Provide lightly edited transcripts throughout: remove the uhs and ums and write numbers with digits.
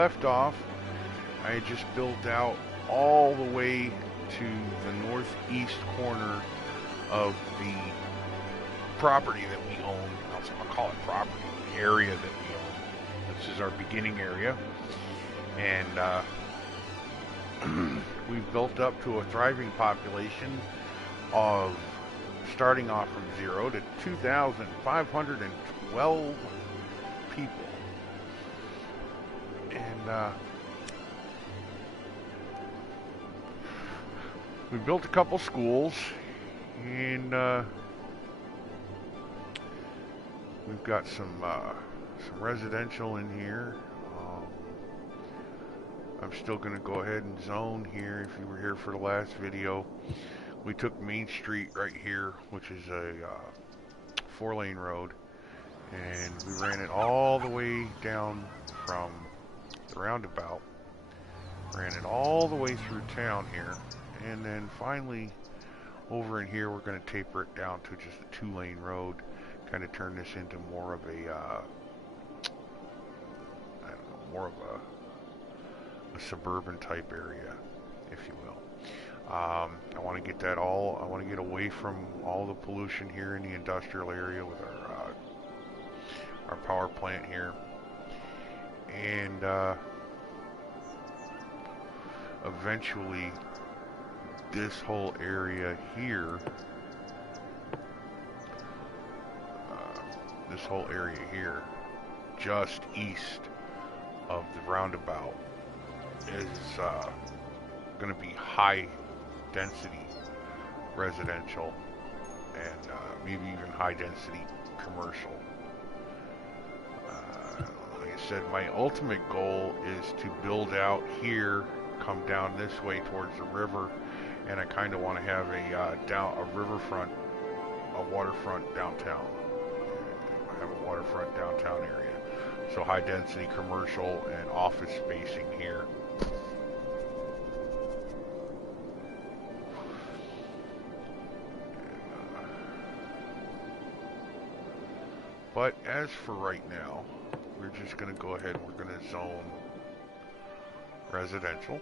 left off, I had just built out all the way to the northeast corner of the property that we own. I'll call it property, the area that we own. This is our beginning area. And we've built up to a thriving population of, starting off from 0 to 2,512 people. And we built a couple schools, and we've got some residential in here. I'm still going to go ahead and zone here. If you were here for the last video, we took Main Street right here, which is a 4-lane road, and we ran it all the way down from the roundabout, ran it all the way through town here, and then finally over in here we're going to taper it down to just a 2-lane road, kind of turn this into more of a I don't know, more of a suburban type area, if you will. I want to get that all, I want to get away from all the pollution here in the industrial area with our power plant here. And eventually this whole area here, just east of the roundabout, is going to be high density residential and maybe even high density commercial. Like I said, my ultimate goal is to build out here, come down this way towards the river, and I kind of want to have a riverfront, a waterfront downtown. I have a waterfront downtown area, so high density commercial and office spacing here. But as for right now, we're just going to go ahead and we're going to zone residential.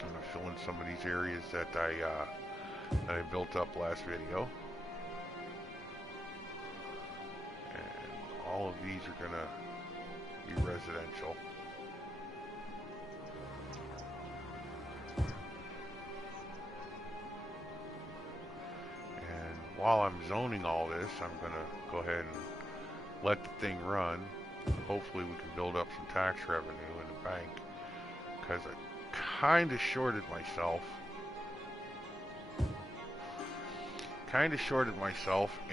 I'm going to fill in some of these areas that I built up last video. And all of these are going to be residential. While I'm zoning all this, I'm going to go ahead and let the thing run. Hopefully we can build up some tax revenue in the bank, because I kind of shorted myself.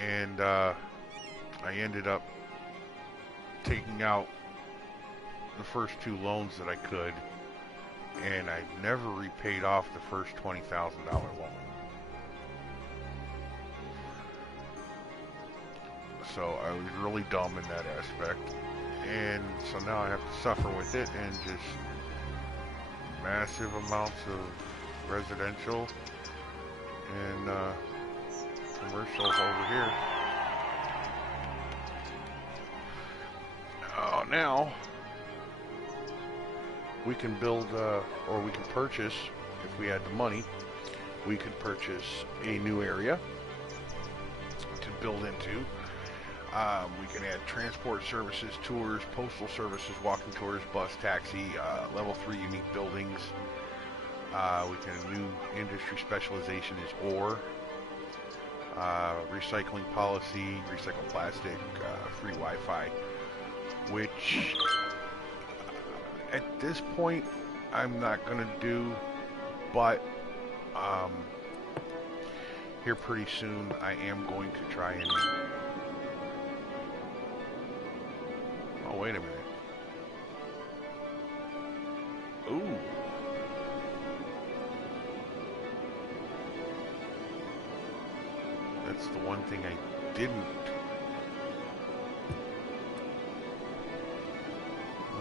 And I ended up taking out the first 2 loans that I could, and I never repaid off the first $20,000 loan. So I was really dumb in that aspect, and so now I have to suffer with it, and just massive amounts of residential and commercials over here. Now we can build, or we can purchase, if we had the money, we could purchase a new area to build into. We can add transport services, tours, postal services, walking tours, bus, taxi, level 3 unique buildings. We can, new industry specialization is ore, recycling policy, recycle plastic, free Wi-Fi, which at this point I'm not going to do, but here pretty soon I am going to try and... Oh, wait a minute. Ooh. That's the one thing I didn't.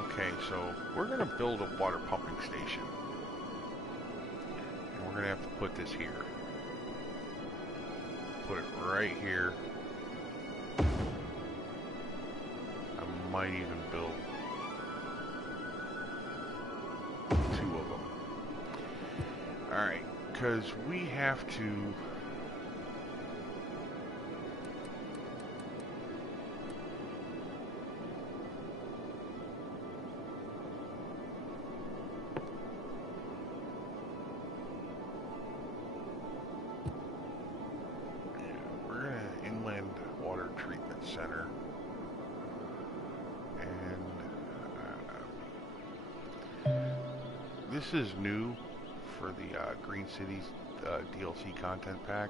Okay, so we're going to build a water pumping station. And we're going to have to put this here. Put it right here. I might even build because we have to treatment center, and this is new for the Green Cities DLC content pack,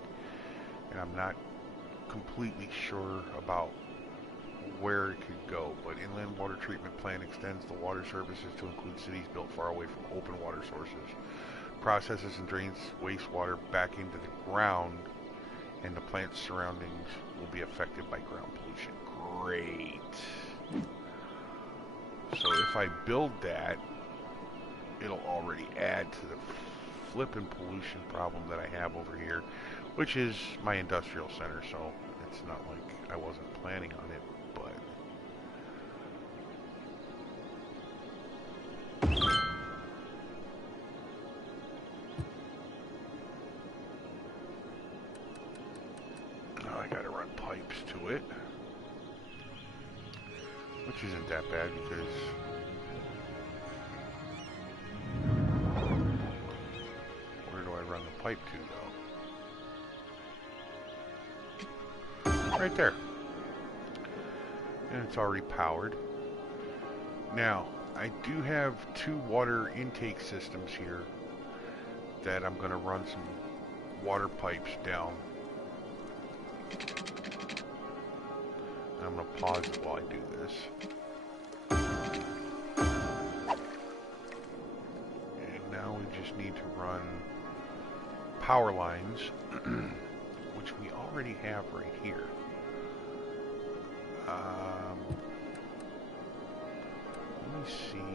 and I'm not completely sure about where it could go, but inland water treatment plant extends the water services to include cities built far away from open water sources, processes and drains wastewater back into the ground, and the plant's surroundings will be affected by ground pollution. Great. So if I build that, it'll already add to the flippin' pollution problem that I have over here, which is my industrial center, so it's not like I wasn't planning on it, but... I gotta run pipes to it, which isn't that bad because where do I run the pipe to though? Right there. And it's already powered. Now, I do have 2 water intake systems here that I'm gonna run some water pipes down. I'm going to pause while I do this. And now we just need to run power lines, which we already have right here. Let me see.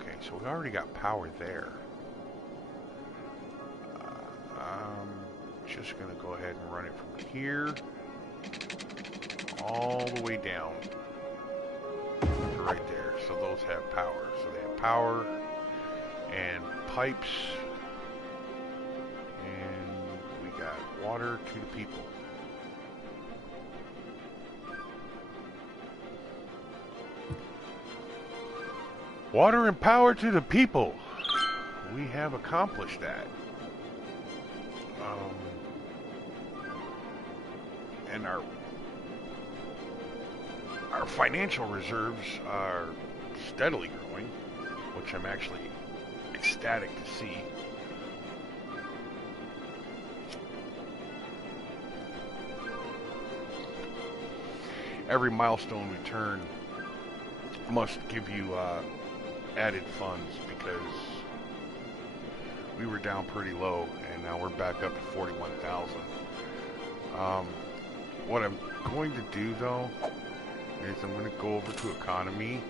Okay, so we already got power there. Just gonna go ahead and run it from here all the way down to right there. So those have power. So they have power and pipes, and we got water to the people. Water and power to the people. We have accomplished that. And our financial reserves are steadily growing, which I'm actually ecstatic to see. Every milestone we turn must give you added funds, because we were down pretty low and now we're back up to 41,000. What I'm going to do though is I'm going to go over to economy,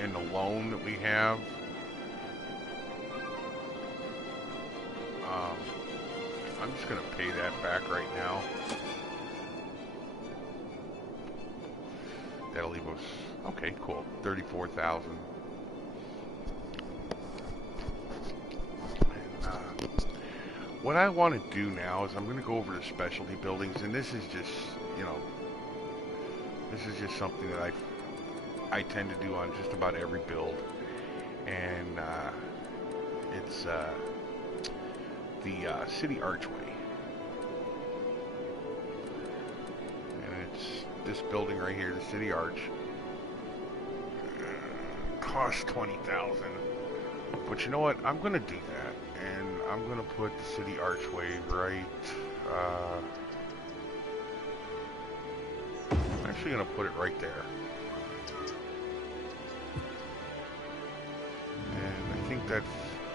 and the loan that we have, I'm just going to pay that back right now. That'll leave us, okay, cool, 34,000. What I want to do now is I'm going to go over to specialty buildings, and this is just, you know, this is just something that I tend to do on just about every build, and it's the city archway, and it's this building right here, the city arch. Costs 20,000, but you know what? I'm going to do that. And I'm going to put the city archway right, I'm actually going to put it right there. And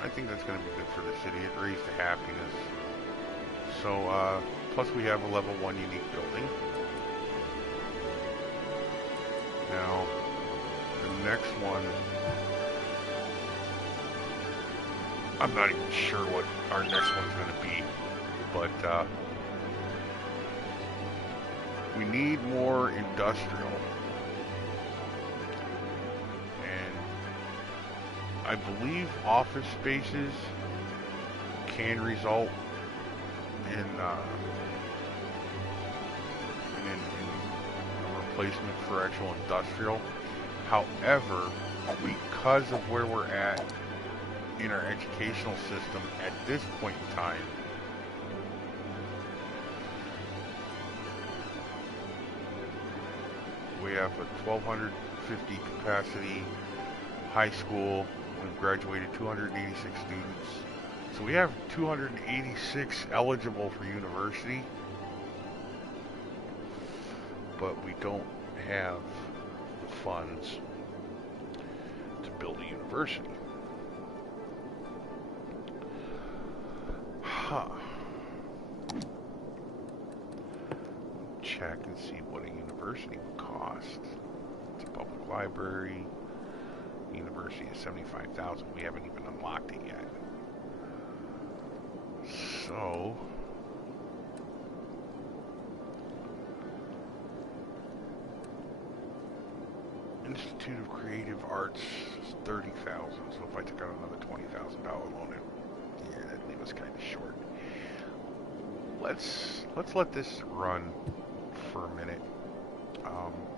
I think that's going to be good for the city. It raised the happiness. So, plus we have a level 1 unique building. Now, the next one, I'm not even sure what our next one's going to be, but we need more industrial, and I believe office spaces can result in a replacement for actual industrial. However, because of where we're at in our educational system at this point in time, we have a 1,250 capacity high school. We've graduated 286 students. So we have 286 eligible for university, but we don't have the funds to build a university. Huh. Check and see what a university would cost. It's a public library. University is $75,000. We haven't even unlocked it yet. So Institute of Creative Arts is $30,000. So if I took out another $20,000 loan, that'd leave us kind of short. Let's let this run for a minute.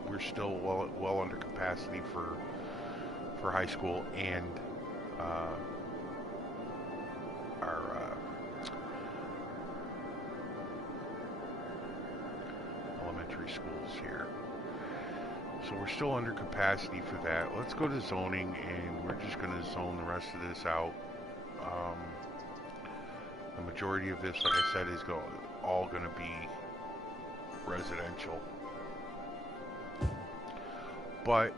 We're still well under capacity for high school and our elementary schools here. So we're still under capacity for that. Let's go to zoning, and we're just going to zone the rest of this out. The majority of this, like I said, is all going to be residential. But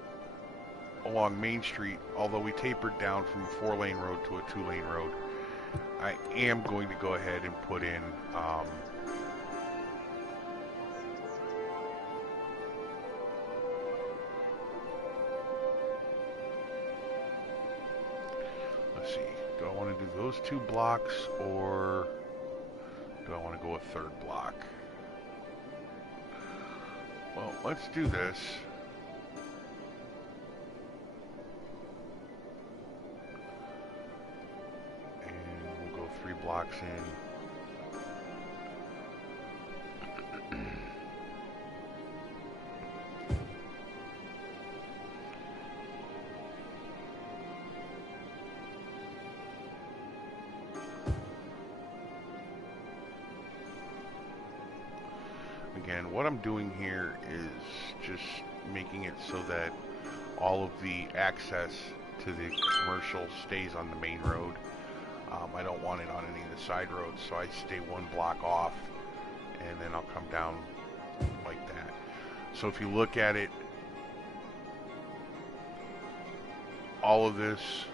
along Main Street, although we tapered down from a 4-lane road to a 2-lane road, I am going to go ahead and put in let's see, do I want to do those 2 blocks, or do I want to go a 3rd block? Well, let's do this. And we'll go 3 blocks in. Again, what I'm doing here is just making it so that all of the access to the commercial stays on the main road. I don't want it on any of the side roads, so I stay 1 block off, and then I'll come down like that. So if you look at it, all of this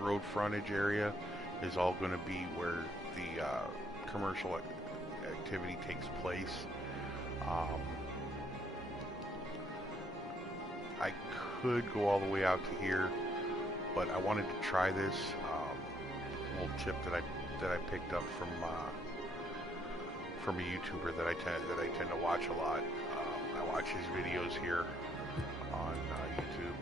road frontage area is all going to be where the commercial activity takes place. I could go all the way out to here, but I wanted to try this little tip that I picked up from a YouTuber that I tend to watch a lot. I watch his videos here on YouTube,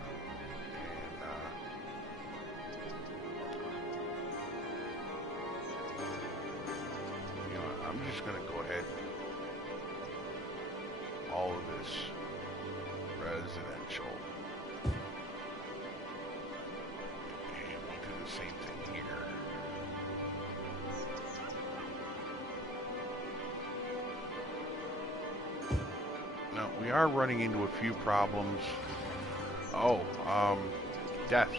and I'm just going to go ahead, all of this residential, and we'll do the same thing here. Now, we are running into a few problems. Oh, death.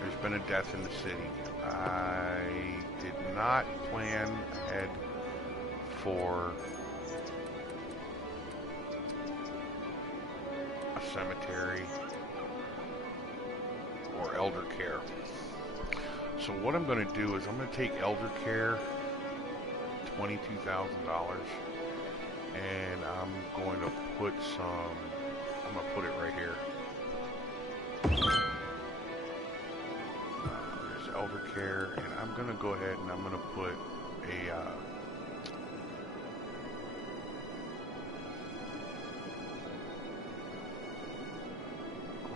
There's been a death in the city. I did not plan ahead for a cemetery or elder care. So what I'm going to do is I'm going to take elder care, $22,000, and I'm going to put I'm going to put it right here. There's elder care, and I'm going to go ahead and I'm going to put a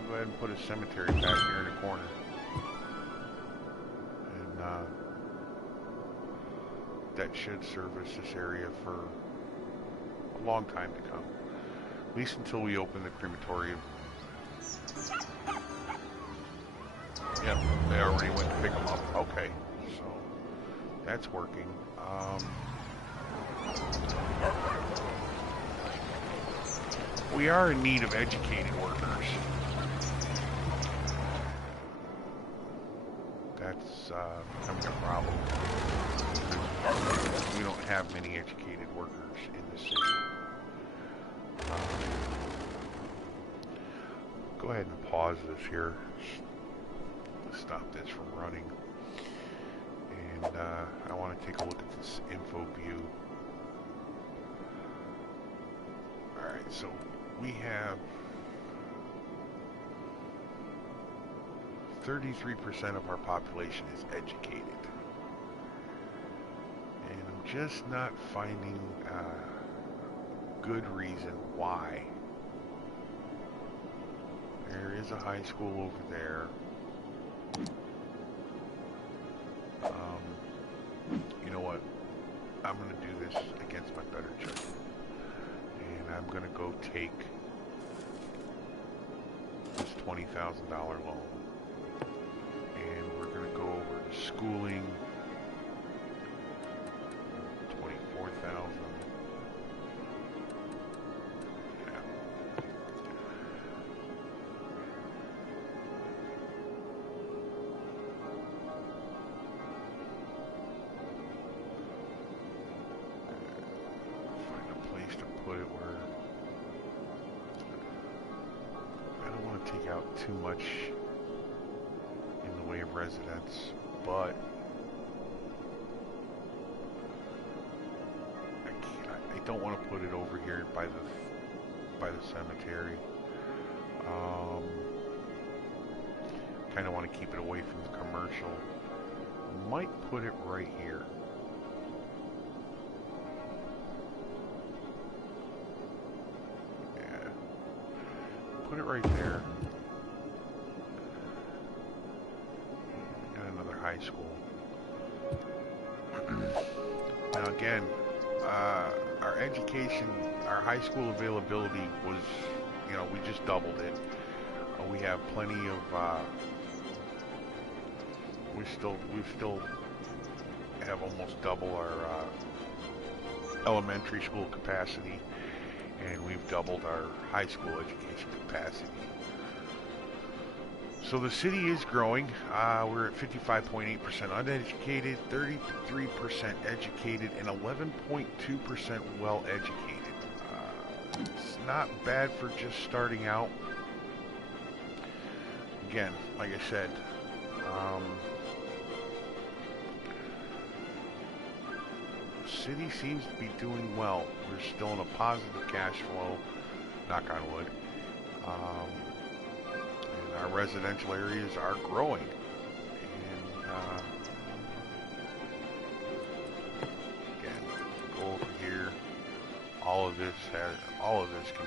go ahead and put a cemetery back here in the corner. that should service this area for a long time to come. At least until we open the crematorium. Yep, they already went to pick them up. Okay, so that's working. We are in need of educated workers. That's becoming a problem. We don't have many educated workers in the city. Go ahead and pause this here. Stop this from running. And I want to take a look at this info view. Alright, so we have 33% of our population is educated. And I'm just not finding a good reason why. There is a high school over there. You know what? I'm going to do this against my better judgment. And I'm going to go take this $20,000 loan. And we're going to go over to schooling. 24,000. Too much in the way of residents, but I don't want to put it over here by the cemetery. Kind of want to keep it away from the commercial. Might put it right here. Yeah, put it right there. High school. Now again, our education, our high school availability was, you know, we just doubled it. We have plenty of, we still have almost double our elementary school capacity, and we've doubled our high school education capacity. So the city is growing. We're at 55.8% uneducated, 33% educated, and 11.2% well educated. It's not bad for just starting out. Again, like I said, the city seems to be doing well. We're still in a positive cash flow, knock on wood. Our residential areas are growing, and again, go over here. All of this can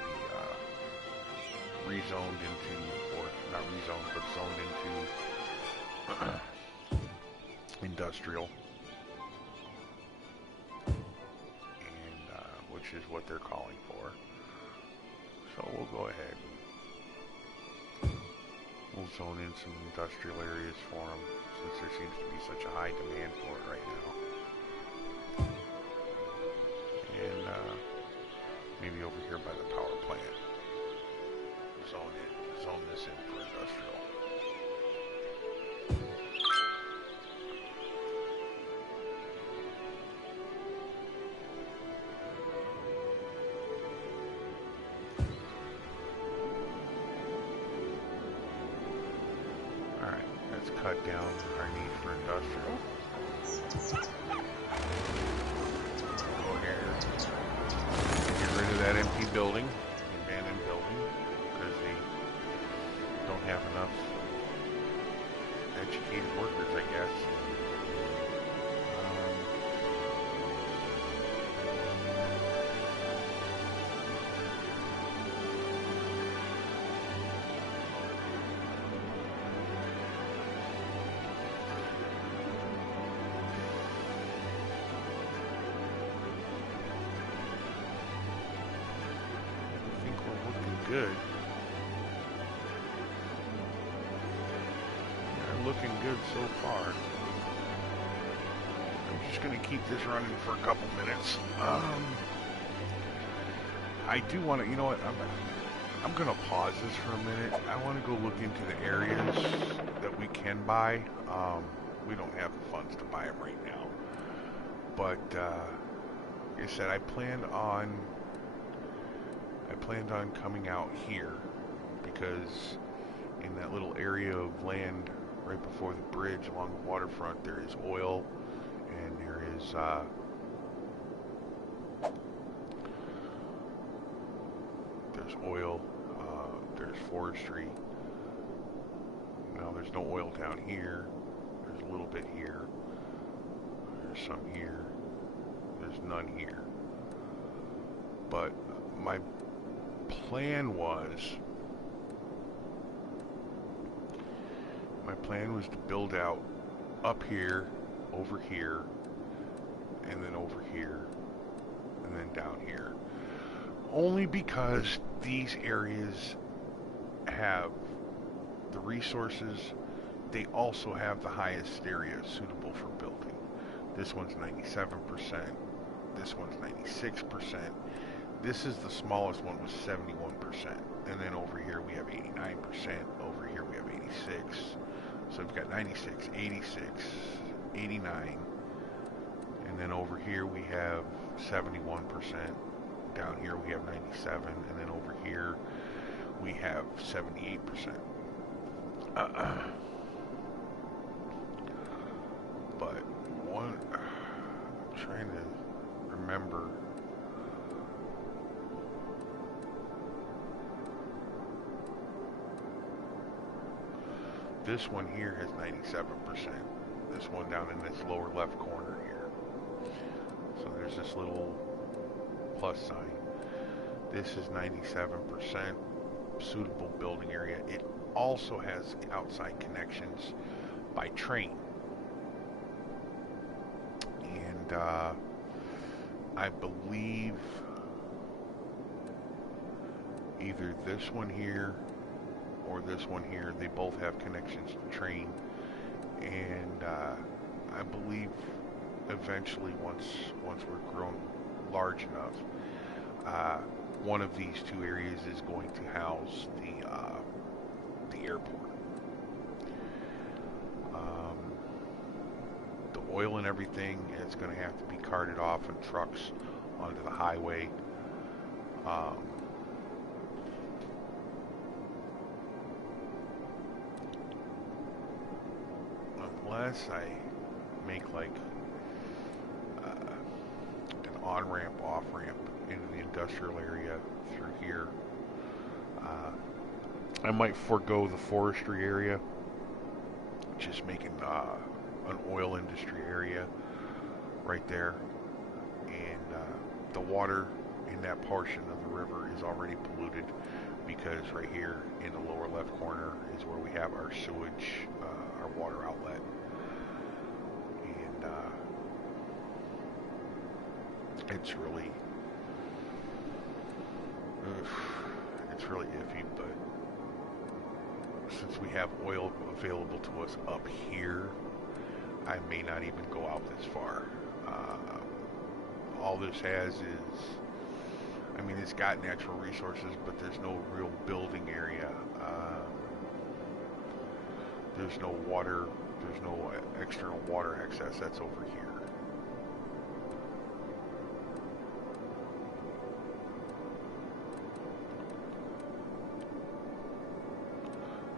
be rezoned into, or not rezoned, but zoned into industrial, and which is what they're calling for. So we'll go ahead. We'll zone in some industrial areas for them, since there seems to be such a high demand for it right now. And maybe over here by the power plant, zone this in for industrial. Cut down our need for industrial. Go here. Get rid of that empty building, abandoned building, because they don't have enough educated workers, I guess. good. They're looking good so far. I'm just going to keep this running for a couple minutes. I do want to, you know what, I'm going to pause this for a minute. I want to go look into the areas that we can buy. We don't have the funds to buy them right now. But, like I said, I planned on coming out here because in that little area of land right before the bridge along the waterfront there is oil and there is there's oil, there's forestry. Now there's no oil down here. There's a little bit here. There's some here. There's none here. But my plan was to build out up here, over here, and then over here, and then down here. Only because these areas have the resources, they also have the highest area suitable for building. This one's 97%, this one's 96%, this is the smallest one with 71%, and then over here we have 89%, over here we have 86, so we've got 96, 86, 89, and then over here we have 71%, down here we have 97, and then over here we have 78%. But one, I'm trying to remember. This one here has 97%. This one down in this lower left corner here. So there's this little plus sign. This is 97% suitable building area. It also has outside connections by train. And I believe either this one here or this one here, they both have connections to train. And I believe eventually once we're grown large enough, one of these two areas is going to house the airport. The oil and everything is going to have to be carted off in trucks onto the highway. Unless I make like an on-ramp, off-ramp into the industrial area through here. I might forego the forestry area, just making an oil industry area right there. And the water in that portion of the river is already polluted because right here in the lower left corner is where we have our sewage, our water outlet. And it's really iffy, but since we have oil available to us up here, I may not even go out this far. All this has is, I mean, it's got natural resources, but there's no real building area. There's no water, there's no external water access. That's over here.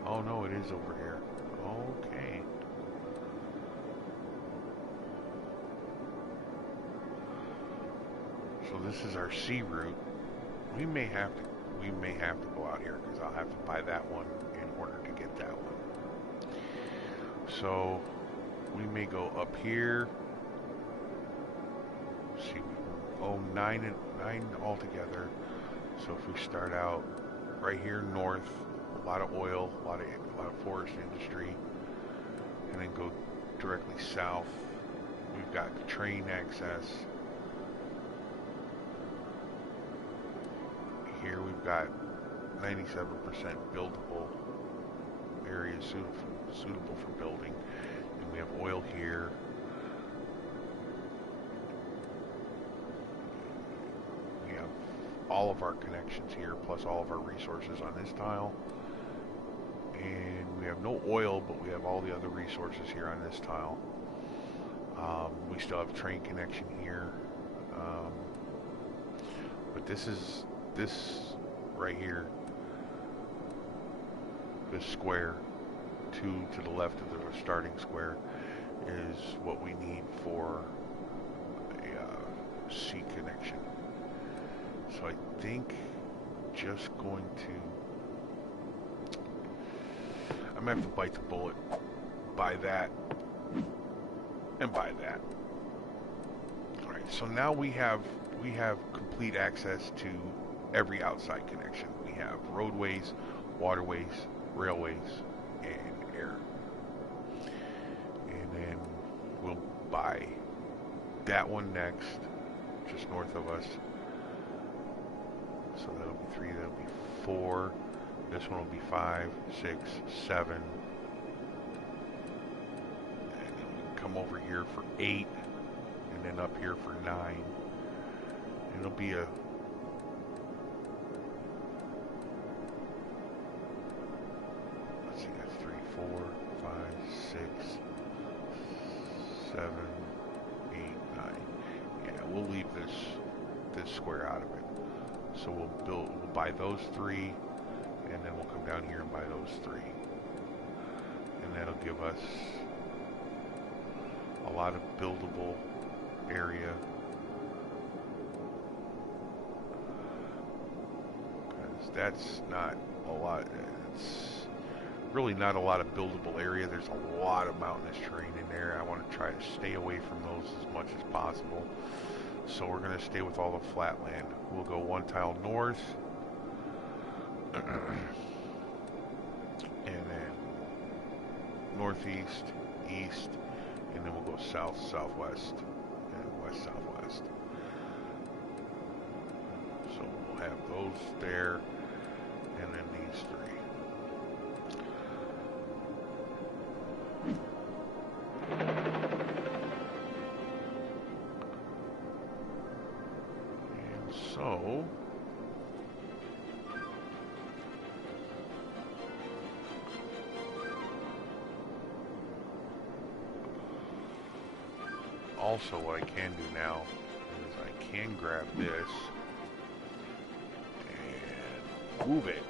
Oh no, it is over here. Okay. So this is our sea route. We may have to go out here because I'll have to buy that one in order to get that one. So we may go up here. Let's see, nine altogether. So if we start out right here north, a lot of oil, a lot of forest industry, and then go directly south. We've got the train access. Here we've got 97% buildable areas suitable for building. And we have oil here. We have all of our connections here, plus all of our resources on this tile. And we have no oil, but we have all the other resources here on this tile. We still have train connection here. But this right here, this square, two to the left of the starting square, is what we need for a C connection. So I think just going to, I'm gonna have to bite the bullet, buy that, and buy that. All right, so now we have complete access to every outside connection. We have roadways, waterways, railways, and air. And then we'll buy that one next, just north of us. So that'll be 3, that'll be 4. This one will be 5, 6, 7. And then we can come over here for 8. And then up here for 9. And it'll be a, let's see, that's 3, 4, 5, 6, 7, 8, 9. Yeah, we'll leave this square out of it. So we'll buy those 3, and then we'll come down here and buy those 3. And that'll give us a lot of buildable area. Because that's not a lot, it's really not a lot of buildable area. There's a lot of mountainous terrain in there. I want to try to stay away from those as much as possible. So we're going to stay with all the flat land. We'll go 1 tile north. And then northeast, east, and then we'll go south, southwest, and west, southwest. So we'll have those there, and then these 3. So, also what I can do now is I can grab this and move it.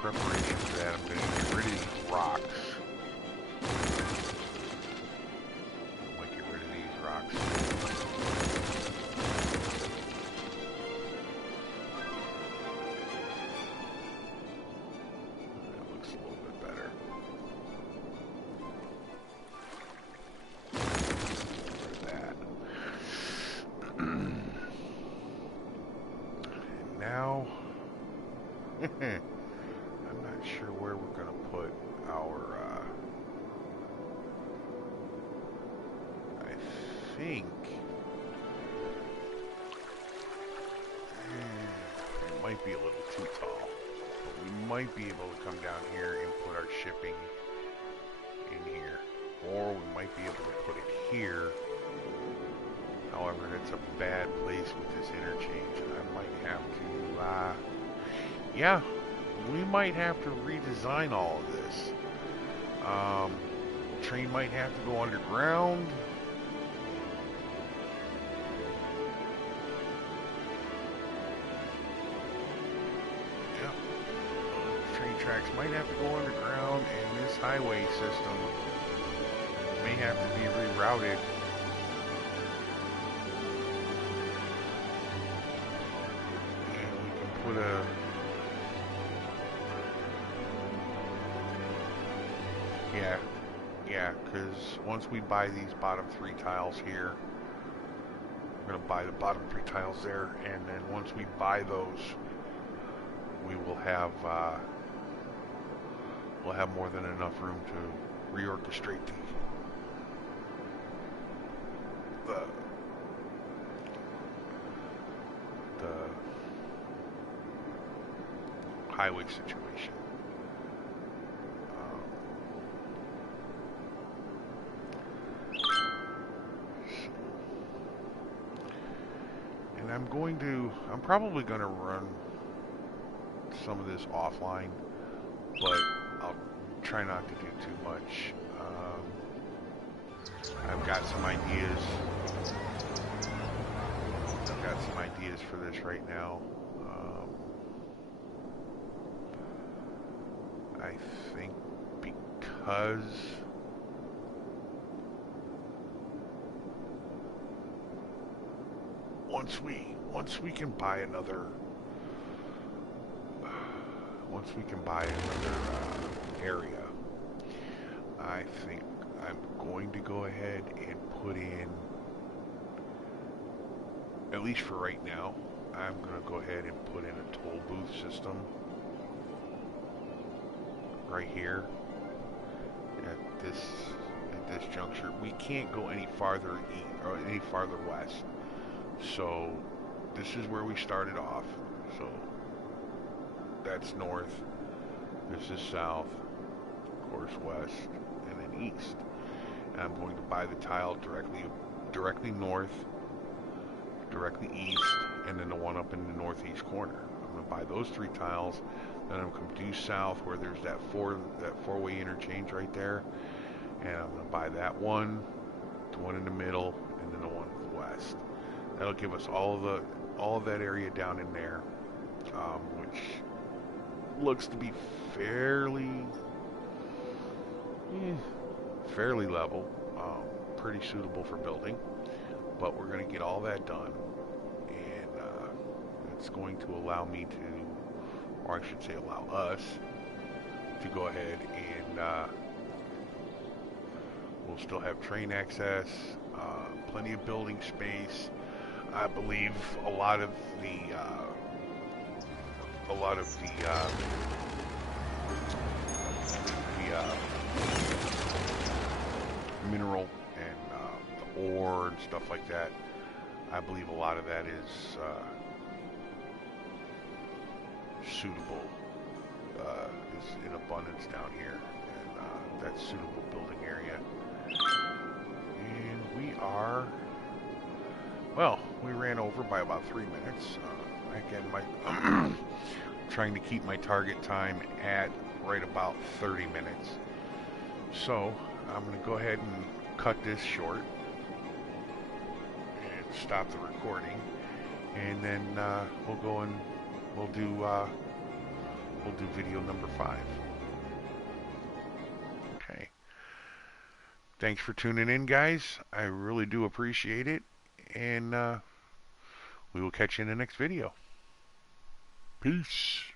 Preparation for that, I'm going to get rid of these rocks. I might get rid of these rocks. That looks a little bit better. Get rid of that. And now... I'm not sure where we're going to put our, I think, it might be a little too tall, but we might be able to come down here and put our shipping in here, or we might be able to put it here. However, that's a bad place with this interchange, and I might have to, yeah. We might have to redesign all of this. Train might have to go underground. Yeah. Train tracks might have to go underground, and this highway system may have to be rerouted. And we can put a Yeah, yeah, because once we buy these bottom 3 tiles here, we're going to buy the bottom 3 tiles there, and then once we buy those, we will have we'll have more than enough room to reorchestrate the highway situation. And I'm probably going to run some of this offline, but I'll try not to do too much. I've got some ideas. For this right now. I think because once we can buy another area, I think I'm going to go ahead and put in, at least for right now, I'm going to go ahead and put in a toll booth system right here at this juncture. We can't go any farther east or any farther west. So this is where we started off. So that's north. This is south, of course west, and then east. And I'm going to buy the tile directly north, directly east, and then the one up in the northeast corner. I'm going to buy those 3 tiles. Then I'm going to come due south where there's that four-way interchange right there, and I'm going to buy that one, the one in the middle, and then the one west. That'll give us all of that area down in there, which looks to be fairly level, pretty suitable for building. But we're going to get all that done, and it's going to allow me to, or I should say allow us, to go ahead and we'll still have train access, plenty of building space. I believe a lot of the mineral and the ore and stuff like that, I believe a lot of that is suitable, is in abundance down here, and that's suitable building area. And we ran over by about 3 minutes. Again, trying to keep my target time at right about 30 minutes. So I'm going to go ahead and cut this short and stop the recording, and then we'll go and we'll do video number 5. Okay. Thanks for tuning in, guys. I really do appreciate it, and we will catch you in the next video. Peace.